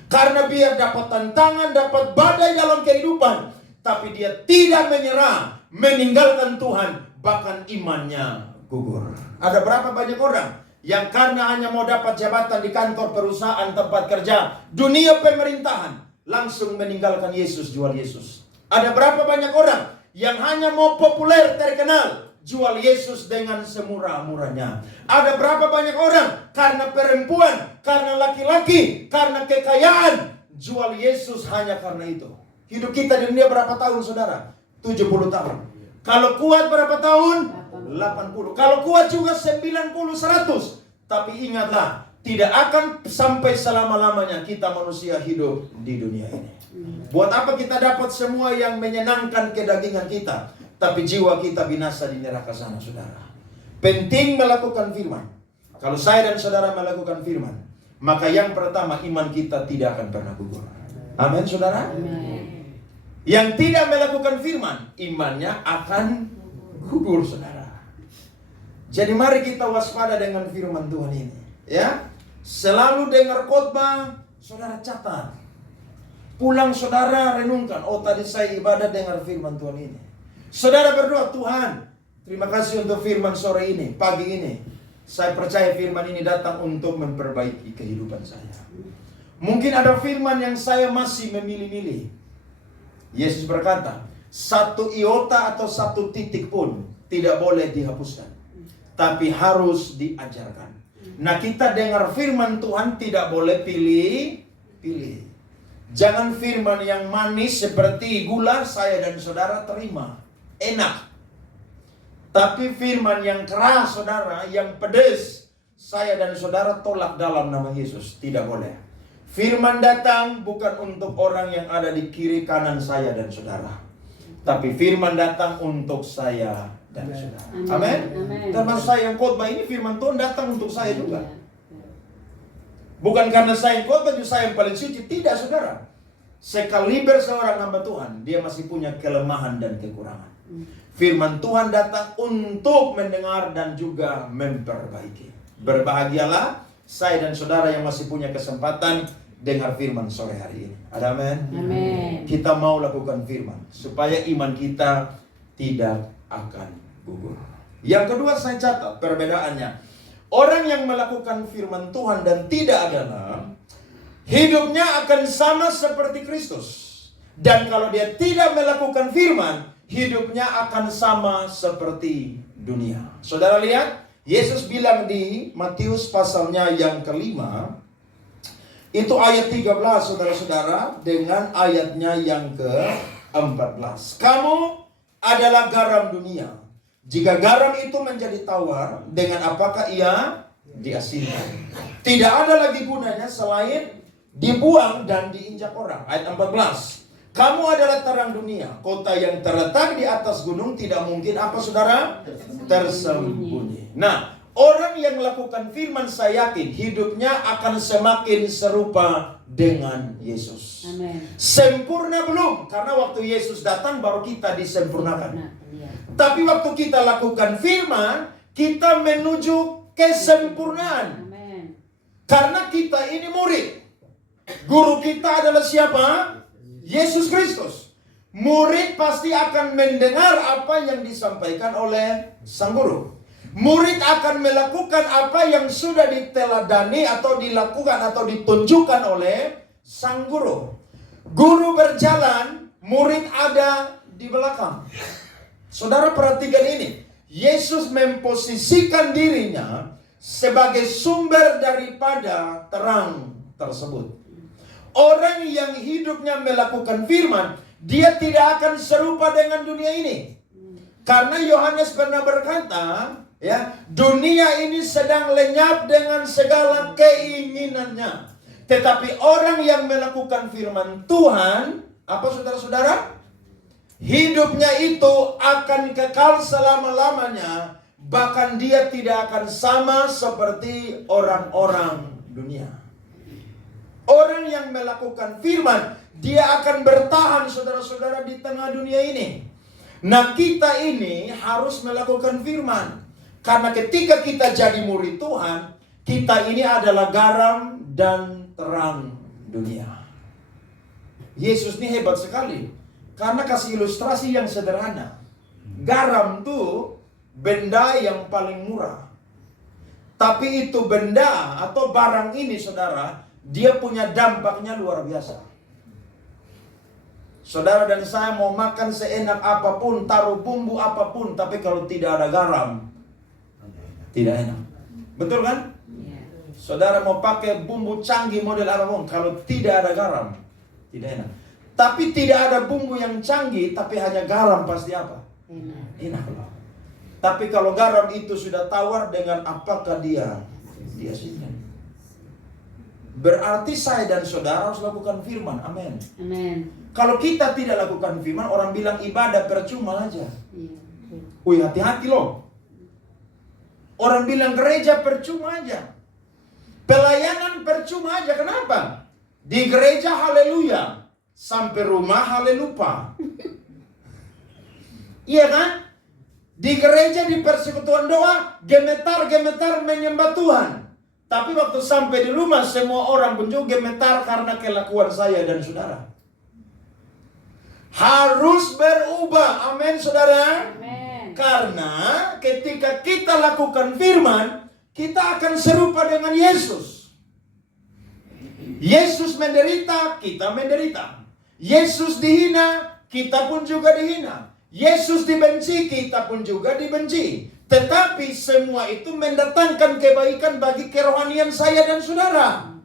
Karena biar dapat tantangan, dapat badai dalam kehidupan, tapi dia tidak menyerah, meninggalkan Tuhan, bahkan imannya gugur. Ada berapa banyak orang yang karena hanya mau dapat jabatan di kantor, perusahaan, tempat kerja, dunia pemerintahan, langsung meninggalkan Yesus, jual Yesus. Ada berapa banyak orang yang hanya mau populer, terkenal, jual Yesus dengan semurah-murahnya. Ada berapa banyak orang karena perempuan, karena laki-laki, karena kekayaan, jual Yesus hanya karena itu. Hidup kita di dunia berapa tahun saudara? 70 tahun. Kalau kuat berapa tahun? 80. Kalau kuat juga 90, 100. Tapi ingatlah, tidak akan sampai selama-lamanya kita manusia hidup di dunia ini. Buat apa kita dapat semua yang menyenangkan kedagingan kita, tapi jiwa kita binasa di neraka sana saudara. Penting melakukan firman. Kalau saya dan saudara melakukan firman, maka yang pertama iman kita tidak akan pernah gugur. Amin saudara. Yang tidak melakukan firman, imannya akan gugur saudara. Jadi mari kita waspada dengan firman Tuhan ini, ya. Selalu dengar khotbah, saudara catat. Pulang saudara renungkan, oh tadi saya ibadah dengar firman Tuhan ini. Saudara berdoa, Tuhan, terima kasih untuk firman sore ini, pagi ini. Saya percaya firman ini datang untuk memperbaiki kehidupan saya. Mungkin ada firman yang saya masih memilih-milih. Yesus berkata, 1 iota atau 1 titik pun tidak boleh dihapuskan, tapi harus diajarkan. Nah, kita dengar firman Tuhan tidak boleh pilih-pilih. Jangan firman yang manis seperti gula saya dan saudara terima, enak. Tapi firman yang keras saudara, yang pedas, saya dan saudara tolak dalam nama Yesus. Tidak boleh. Firman datang bukan untuk orang yang ada di kiri kanan saya dan saudara, tapi firman datang untuk saya dan saudara. Amin. Termasuk saya yang khotbah ini, firman Tuhan datang untuk saya juga. Bukan karena saya yang khotbah itu saya yang paling suci, tidak saudara. Sekaliber seorang hamba Tuhan, dia masih punya kelemahan dan kekurangan. Firman Tuhan datang untuk mendengar dan juga memperbaiki. Berbahagialah saya dan saudara yang masih punya kesempatan dengar firman sore hari ini. Ada amin? Amin. Kita mau lakukan firman supaya iman kita tidak akan gugur. Yang kedua saya catat perbedaannya. Orang yang melakukan firman Tuhan dan tidak adalah hidupnya akan sama seperti Kristus. Dan kalau dia tidak melakukan firman, hidupnya akan sama seperti dunia. Saudara lihat, Yesus bilang di Matius pasalnya yang kelima, itu ayat 13 saudara-saudara, dengan ayatnya yang ke-14. Kamu adalah garam dunia. Jika garam itu menjadi tawar, dengan apakah ia diasinkan? Tidak ada lagi gunanya selain dibuang dan diinjak orang. Ayat 14. Kamu adalah terang dunia. Kota yang terletak di atas gunung tidak mungkin apa saudara? Tersembunyi. Nah, orang yang melakukan firman, saya yakin hidupnya akan semakin serupa dengan Yesus. Amen. Sempurna belum, karena waktu Yesus datang baru kita disempurnakan. Iya. Tapi waktu kita lakukan firman, kita menuju kesempurnaan. Amen. Karena kita ini murid. Guru kita adalah siapa? Yesus Kristus. Murid pasti akan mendengar apa yang disampaikan oleh sang guru. Murid akan melakukan apa yang sudah diteladani atau dilakukan atau ditunjukkan oleh sang guru. Guru berjalan, murid ada di belakang. Saudara perhatikan ini. Yesus memposisikan dirinya sebagai sumber daripada terang tersebut. Orang yang hidupnya melakukan firman, dia tidak akan serupa dengan dunia ini. Karena Yohanes pernah berkata, ya, dunia ini sedang lenyap dengan segala keinginannya. Tetapi orang yang melakukan firman Tuhan, apa saudara-saudara? Hidupnya itu akan kekal selama-lamanya. Bahkan dia tidak akan sama seperti orang-orang dunia. Orang yang melakukan firman, dia akan bertahan saudara-saudara di tengah dunia ini. Nah, kita ini harus melakukan firman. Karena ketika kita jadi murid Tuhan, kita ini adalah garam dan terang dunia. Yesus ini hebat sekali. Karena kasih ilustrasi yang sederhana. Garam itu benda yang paling murah. Tapi itu benda atau barang ini saudara, dia punya dampaknya luar biasa. Saudara dan saya mau makan seenak apapun, taruh bumbu apapun, tapi kalau tidak ada garam, tidak enak. Betul kan? Saudara mau pakai bumbu canggih model apapun, kalau tidak ada garam, tidak enak. Tapi tidak ada bumbu yang canggih, tapi hanya garam, pasti apa? Enak loh. Tapi kalau garam itu sudah tawar, dengan apakah dia diasinkan? Berarti saya dan saudara harus lakukan firman. Amin. Amin. Kalau kita tidak lakukan firman, orang bilang ibadah percuma aja. Wih, hati-hati loh. Orang bilang gereja percuma aja. Pelayanan percuma aja. Kenapa? Di gereja haleluya, sampai rumah halelupa. Iya kan? Di gereja, di persekutuan doa, gemetar-gemetar menyembah Tuhan. Tapi waktu sampai di rumah, semua orang pun juga gemetar karena kelakuan saya dan saudara. Harus berubah. Amin, saudara. Amin. Karena ketika kita lakukan firman, kita akan serupa dengan Yesus. Yesus menderita, kita menderita. Yesus dihina, kita pun juga dihina. Yesus dibenci, kita pun juga dibenci. Tetapi semua itu mendatangkan kebaikan bagi kerohanian saya dan saudara.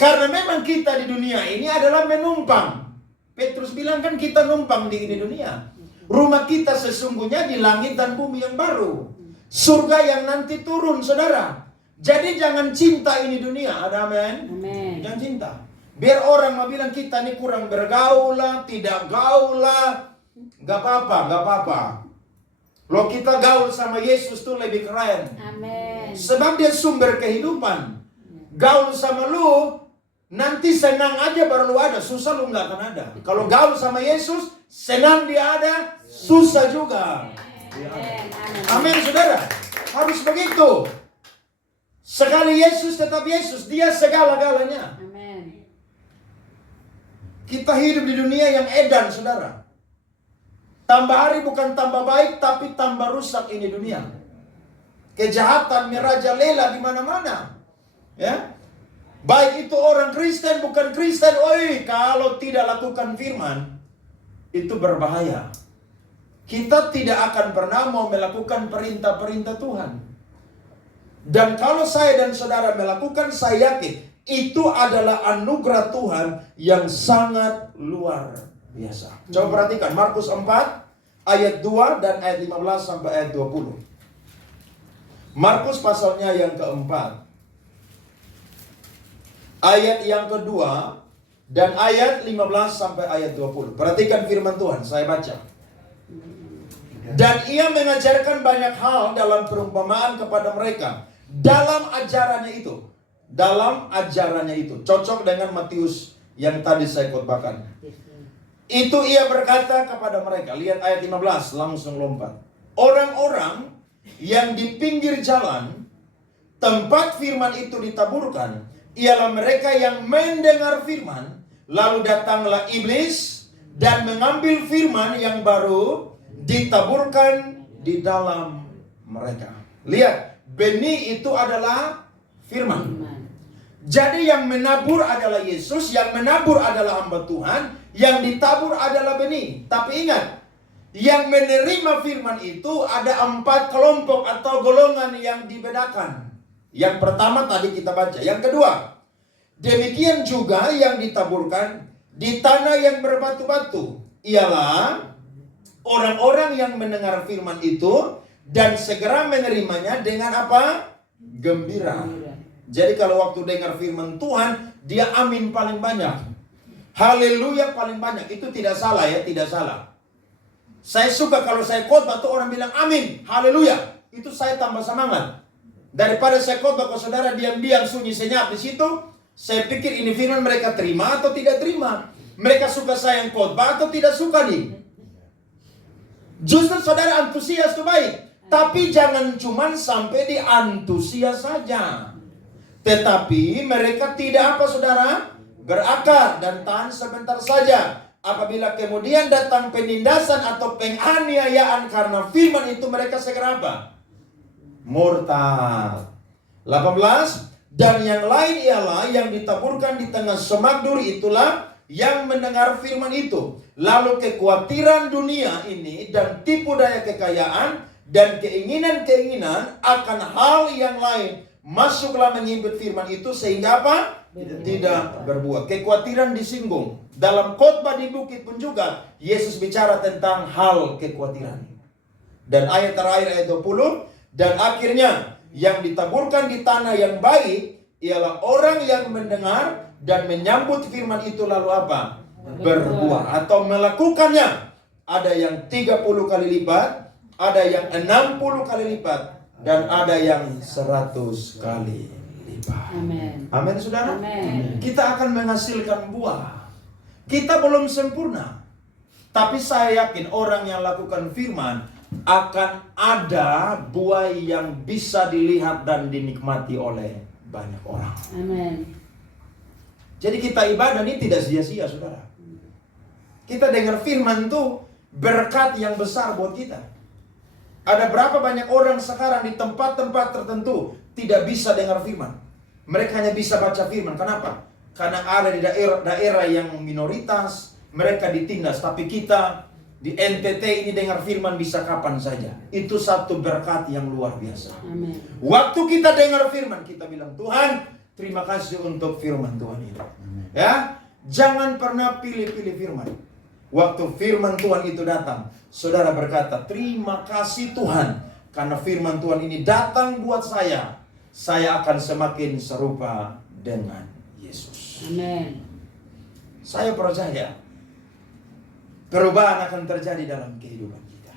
Karena memang kita di dunia ini adalah menumpang. Petrus bilang kan kita numpang di ini dunia. Rumah kita sesungguhnya di langit dan bumi yang baru. Surga yang nanti turun, saudara. Jadi jangan cinta ini dunia, ada amin? Amin. Jangan cinta. Biar orang mau bilang kita ini kurang bergaul lah, tidak gaul lah. Gak apa-apa, gak apa-apa. Lo kita gaul sama Yesus tuh lebih keren. Amin. Sebab dia sumber kehidupan. Gaul sama lu, nanti senang aja baru lu ada, susah lu gak akan ada. Kalau gaul sama Yesus, senang dia ada, susah juga. Amin, saudara. Harus begitu. Sekali Yesus tetap Yesus, dia segala-galanya. Amin. Kita hidup di dunia yang edan, saudara. Tambah hari bukan tambah baik, tapi tambah rusak ini dunia. Kejahatan merajalela di mana-mana. Ya. Baik itu orang Kristen, bukan Kristen, kalau tidak lakukan firman, itu berbahaya. Kita tidak akan pernah mau melakukan perintah-perintah Tuhan. Dan kalau saya dan saudara melakukan, saya yakin itu adalah anugerah Tuhan yang sangat luar biasa. Coba perhatikan Markus 4 ayat 2 dan ayat 15 sampai ayat 20. Markus pasalnya yang keempat, ayat yang kedua dan ayat 15 sampai ayat 20. Perhatikan firman Tuhan, saya baca. Dan ia mengajarkan banyak hal dalam perumpamaan kepada mereka. Dalam ajarannya itu. Cocok dengan Matius yang tadi saya khotbahkan. Itu ia berkata kepada mereka. Lihat ayat 15, langsung lompat. Orang-orang yang di pinggir jalan, tempat firman itu ditaburkan, ialah mereka yang mendengar firman, lalu datanglah iblis dan mengambil firman yang baru ditaburkan di dalam mereka. Lihat, benih itu adalah firman. Jadi yang menabur adalah Yesus, yang menabur adalah hamba Tuhan, yang ditabur adalah benih. Tapi ingat, yang menerima firman itu ada 4 kelompok atau golongan yang dibedakan. Yang pertama tadi kita baca. Yang kedua, demikian juga yang ditaburkan di tanah yang berbatu-batu, ialah orang-orang yang mendengar firman itu dan segera menerimanya dengan apa? Gembira. Jadi kalau waktu dengar firman Tuhan, dia amin paling banyak. Haleluya paling banyak. Itu tidak salah ya, tidak salah. Saya suka kalau saya khotbah tuh orang bilang amin, haleluya. Itu saya tambah semangat. Daripada saya khotbah ke saudara diam-diam sunyi senyap di situ, saya pikir ini firman mereka terima atau tidak terima. Mereka suka saya yang khotbah atau tidak suka nih. Justru saudara antusias itu baik. Tapi jangan cuman sampai di antusias saja. Tetapi mereka tidak apa saudara? Berakar dan tahan sebentar saja. Apabila kemudian datang penindasan atau penganiayaan karena firman itu, mereka segera apa? Murtad. 18. Dan yang lain ialah yang ditaburkan di tengah semak duri, itulah yang mendengar firman itu. Lalu kekhawatiran dunia ini dan tipu daya kekayaan dan keinginan-keinginan akan hal yang lain masuklah mengimpit firman itu sehingga apa? Tidak berbuah. Kekhawatiran disinggung. Dalam khotbah di bukit pun juga Yesus bicara tentang hal kekhawatiran. Dan ayat terakhir ayat 20, dan akhirnya yang ditaburkan di tanah yang baik ialah orang yang mendengar dan menyambut firman itu lalu apa? Berbuah atau melakukannya. Ada yang 30 kali lipat, ada yang 60 kali lipat, dan ada yang 100 kali lipat. Amin. Amin saudara. Amin. Kita akan menghasilkan buah. Kita belum sempurna, tapi saya yakin orang yang lakukan firman akan ada buah yang bisa dilihat dan dinikmati oleh banyak orang. Amin. Jadi kita ibadah ini tidak sia-sia saudara. Kita dengar firman itu berkat yang besar buat kita. Ada berapa banyak orang sekarang di tempat-tempat tertentu tidak bisa dengar firman. Mereka hanya bisa baca firman. Kenapa? Karena ada di daerah yang minoritas, mereka ditindas. Tapi kita di NTT ini dengar firman bisa kapan saja. Itu satu berkat yang luar biasa. Amin. Waktu kita dengar firman, kita bilang, Tuhan, terima kasih untuk firman Tuhan ini. Ya, jangan pernah pilih-pilih firman. Waktu firman Tuhan itu datang, saudara berkata, terima kasih Tuhan, karena firman Tuhan ini datang buat saya. Saya akan semakin serupa dengan Yesus. Amin. Saya percaya perubahan akan terjadi dalam kehidupan kita.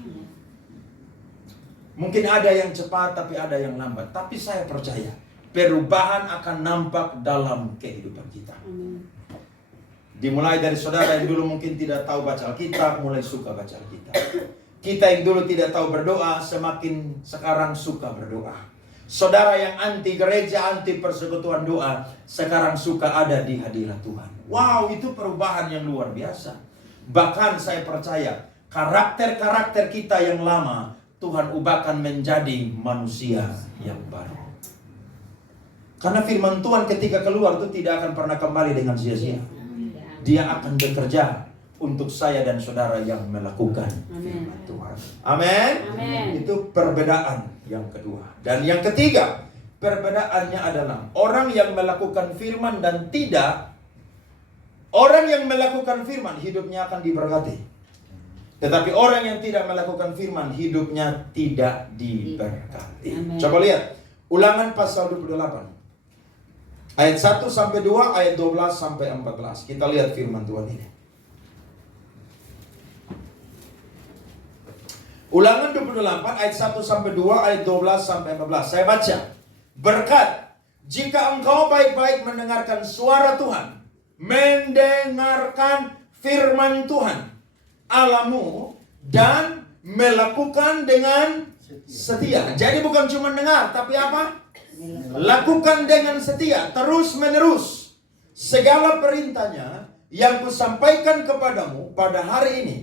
Mungkin ada yang cepat, tapi ada yang lambat. Tapi saya percaya perubahan akan nampak dalam kehidupan kita. Amin. Dimulai dari saudara yang dulu mungkin tidak tahu baca Alkitab, mulai suka baca Alkitab. Kita yang dulu tidak tahu berdoa, semakin sekarang suka berdoa. Saudara yang anti gereja, anti persekutuan doa, sekarang suka ada di hadirat Tuhan. Wow, itu perubahan yang luar biasa. Bahkan saya percaya, karakter-karakter kita yang lama, Tuhan ubahkan menjadi manusia yang baru. Karena firman Tuhan ketika keluar itu tidak akan pernah kembali dengan sia-sia. Dia akan bekerja untuk saya dan saudara yang melakukan firman Tuhan. Amin. Itu perbedaan yang kedua. Dan yang ketiga, perbedaannya adalah orang yang melakukan firman dan tidak. Orang yang melakukan firman hidupnya akan diberkati. Tetapi orang yang tidak melakukan firman hidupnya tidak diberkati. Coba lihat Ulangan pasal 28. Ayat 1 sampai 2, ayat 12 sampai 14. Kita lihat firman Tuhan ini. Ulangan 28 ayat 1 sampai 2, ayat 12 sampai 14. Saya baca. Berkat, jika engkau baik-baik mendengarkan suara Tuhan, mendengarkan firman Tuhan Allahmu, dan melakukan dengan setia. Jadi bukan cuma dengar, tapi apa? Lakukan dengan setia, terus menerus segala perintahnya yang kusampaikan kepadamu pada hari ini.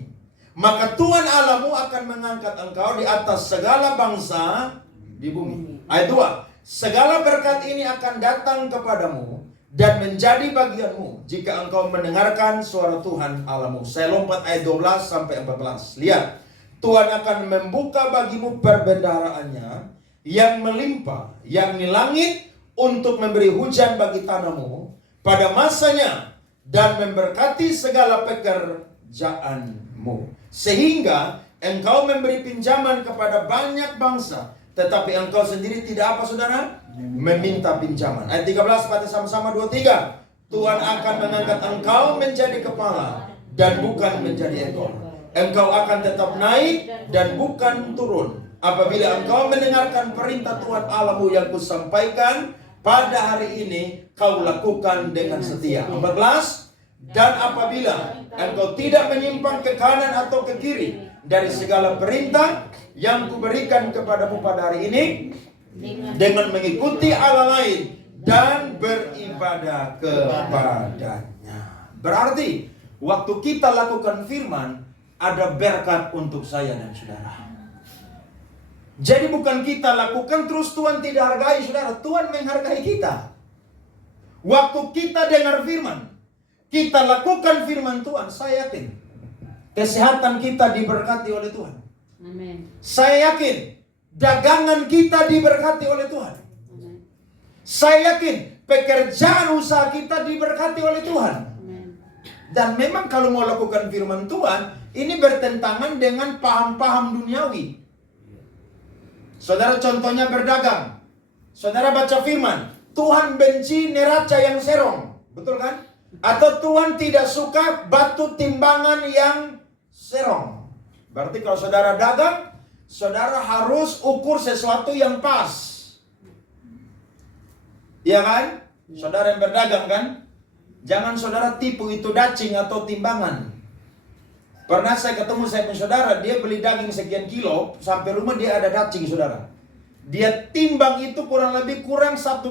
Maka Tuhan Allahmu akan mengangkat engkau di atas segala bangsa di bumi. Ayat 2. Segala berkat ini akan datang kepadamu dan menjadi bagianmu jika engkau mendengarkan suara Tuhan Allahmu. Saya lompat ayat 12 sampai 14. Lihat. Tuhan akan membuka bagimu perbendaharaannya yang melimpah, yakni langit, untuk memberi hujan bagi tanahmu pada masanya dan memberkati segala pekerjaanmu. Sehingga engkau memberi pinjaman kepada banyak bangsa, tetapi engkau sendiri tidak apa, saudara? Meminta pinjaman. Ayat 13, pada sama-sama 2-3. Tuhan akan mengangkat engkau menjadi kepala dan bukan menjadi ekor. Engkau akan tetap naik dan bukan turun apabila engkau mendengarkan perintah Tuhan Allahmu yang kusampaikan pada hari ini, kau lakukan dengan setia. 14. Dan apabila engkau tidak menyimpang ke kanan atau ke kiri dari segala perintah yang kuberikan kepadamu pada hari ini, dengan mengikuti Allah lain dan beribadah kepadanya. Berarti waktu kita lakukan firman, ada berkat untuk saya dan saudara. Jadi bukan kita lakukan terus Tuhan tidak hargai saudara. Tuhan menghargai kita. Waktu kita dengar firman, kita lakukan firman Tuhan, saya yakin kesehatan kita diberkati oleh Tuhan. Amin. Saya yakin dagangan kita diberkati oleh Tuhan. Amin. Saya yakin pekerjaan usaha kita diberkati oleh Tuhan. Amin. Dan memang kalau mau lakukan firman Tuhan, ini bertentangan dengan paham-paham duniawi. Saudara contohnya berdagang. Saudara baca firman, Tuhan benci neraca yang serong. Betul kan? Atau Tuhan tidak suka batu timbangan yang serong. Berarti kalau saudara dagang, saudara harus ukur sesuatu yang pas. Iya kan? Saudara yang berdagang kan? Jangan saudara tipu itu dacing atau timbangan. Pernah saya ketemu saya punya saudara, dia beli daging sekian kilo, sampai rumah dia ada dacing saudara. Dia timbang itu kurang 1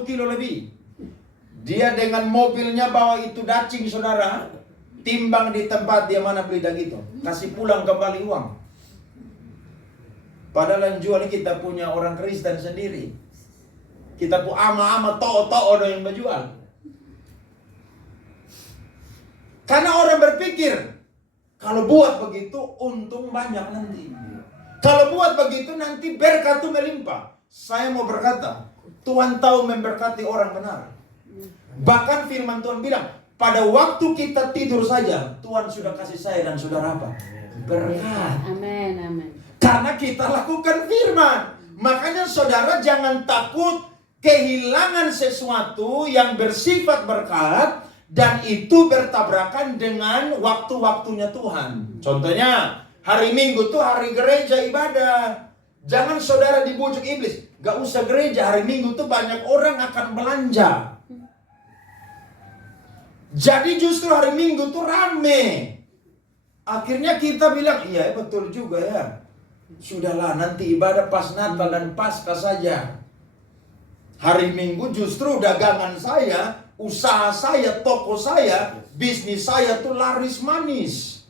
kilo lebih. Dia dengan mobilnya bawa itu dacing saudara, timbang di tempat dia mana beli daging itu, kasih pulang kembali uang. Padahal yang jual kita punya orang Kristen sendiri. Kita pun ama-ama to'o-to'o yang berjual. Karena orang berpikir, kalau buat begitu untung banyak nanti. Kalau buat begitu nanti berkat itu melimpah. Saya mau berkata, Tuhan tahu memberkati orang benar. Bahkan firman Tuhan bilang, pada waktu kita tidur saja, Tuhan sudah kasih saya dan saudara apa? Berkat. Amin, amin. Karena kita lakukan firman. Makanya saudara jangan takut kehilangan sesuatu yang bersifat berkat dan itu bertabrakan dengan waktu-waktunya Tuhan. Contohnya, hari Minggu tuh hari gereja ibadah. Jangan saudara dibujuk iblis. Gak usah gereja, hari Minggu tuh banyak orang akan belanja. Jadi justru hari Minggu tuh rame. Akhirnya kita bilang, iya betul juga ya. Sudahlah nanti ibadah pas Natal dan Paskah saja. Hari Minggu justru dagangan saya, usaha saya, toko saya, bisnis saya tuh laris manis.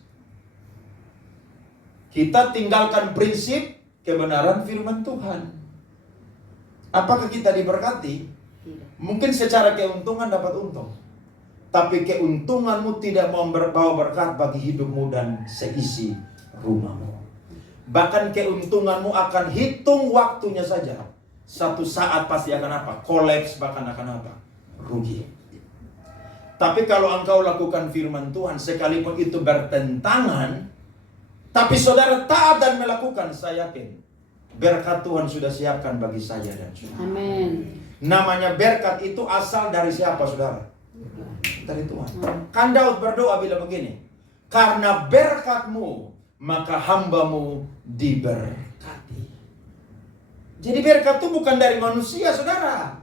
Kita tinggalkan prinsip kebenaran firman Tuhan. Apakah kita diberkati? Mungkin secara keuntungan dapat untung, tapi keuntunganmu tidak membawa berkat bagi hidupmu dan seisi rumahmu. Bahkan keuntunganmu akan hitung waktunya saja. Satu saat pasti akan apa? Kolaps, bahkan akan apa? Rugi. Tapi kalau engkau lakukan firman Tuhan, sekalipun itu bertentangan, tapi saudara taat dan melakukan, saya yakin berkat Tuhan sudah siapkan bagi saya dan saudara. Amin. Namanya berkat itu asal dari siapa, saudara? Dari Tuhan. Kan Daud berdoa bila begini, karena berkat-Mu maka hamba-Mu diberkati. Jadi berkat itu bukan dari manusia, saudara.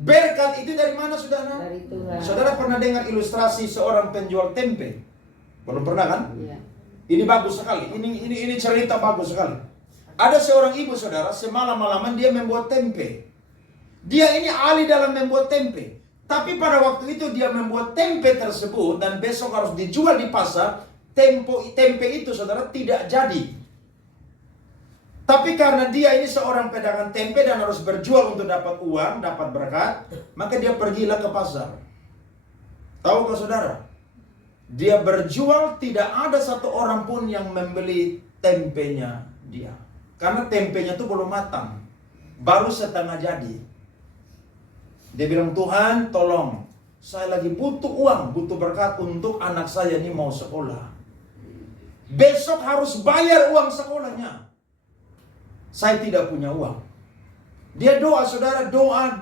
Berkat itu dari mana, saudara? Dari Tuhan. Saudara pernah dengar ilustrasi seorang penjual tempe? Belum pernah kan? Iya. Ini bagus sekali. Ini cerita bagus sekali. Ada seorang ibu, saudara, semalam-malaman dia membuat tempe. Dia ini ahli dalam membuat tempe. Tapi pada waktu itu dia membuat tempe tersebut dan besok harus dijual di pasar. Tempe itu, saudara, tidak jadi. Tapi karena dia ini seorang pedagang tempe dan harus berjual untuk dapat uang, dapat berkat, maka dia pergilah ke pasar. Tahukah saudara? Dia berjual, tidak ada satu orang pun yang membeli tempenya dia. Karena tempenya itu belum matang, baru setengah jadi. Dia bilang, Tuhan tolong, saya lagi butuh uang, butuh berkat untuk anak saya ini mau sekolah. Besok harus bayar uang sekolahnya. Saya tidak punya uang. Dia doa, saudara, doa.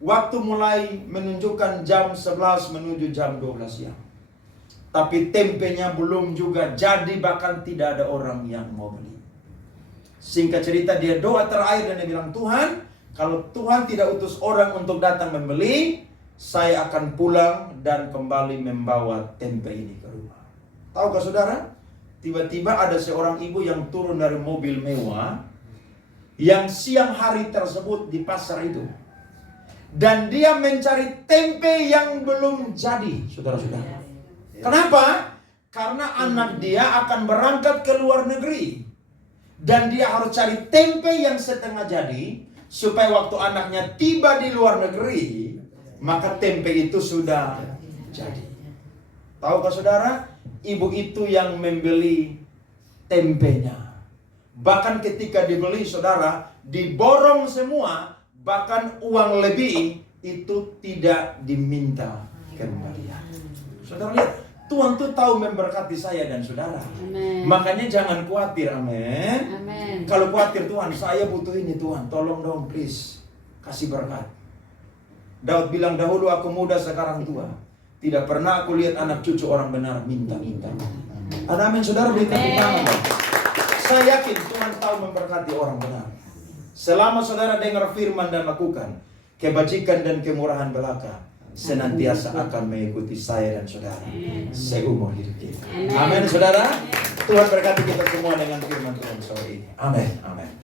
Waktu mulai menunjukkan jam 11 menuju jam 12 siang. Tapi tempenya belum juga jadi, bahkan tidak ada orang yang mau beli. Singkat cerita, dia doa terakhir dan dia bilang, Tuhan, kalau Tuhan tidak utus orang untuk datang membeli, saya akan pulang dan kembali membawa tempe ini ke rumah. Tahukah saudara? Tiba-tiba ada seorang ibu yang turun dari mobil mewah yang siang hari tersebut di pasar itu. Dan dia mencari tempe yang belum jadi, saudara-saudara. Kenapa? Karena anak dia akan berangkat ke luar negeri. Dan dia harus cari tempe yang setengah jadi, supaya waktu anaknya tiba di luar negeri, maka tempe itu sudah jadi. Tahukah saudara? Ibu itu yang membeli tempenya. Bahkan ketika dibeli, saudara, diborong semua, bahkan uang lebih itu tidak diminta kembalian. Saudara lihat, Tuhan tuh tahu memberkati saya dan saudara. Amen. Makanya jangan khawatir, amin. Amen. Kalau khawatir, Tuhan, saya butuh ini, Tuhan, tolong dong, please, kasih berkat. Daud bilang, dahulu aku muda, sekarang tua. Tidak pernah aku lihat anak cucu orang benar minta-minta. Amin, saudara, beri tepuk tangan. Saya yakin Tuhan tahu memberkati orang benar. Selama saudara dengar firman dan lakukan, kebajikan dan kemurahan belaka senantiasa akan mengikuti saya dan saudara seumur hidup kita. Amin, saudara. Tuhan berkati kita semua dengan firman Tuhan sore ini. Amin. Amin.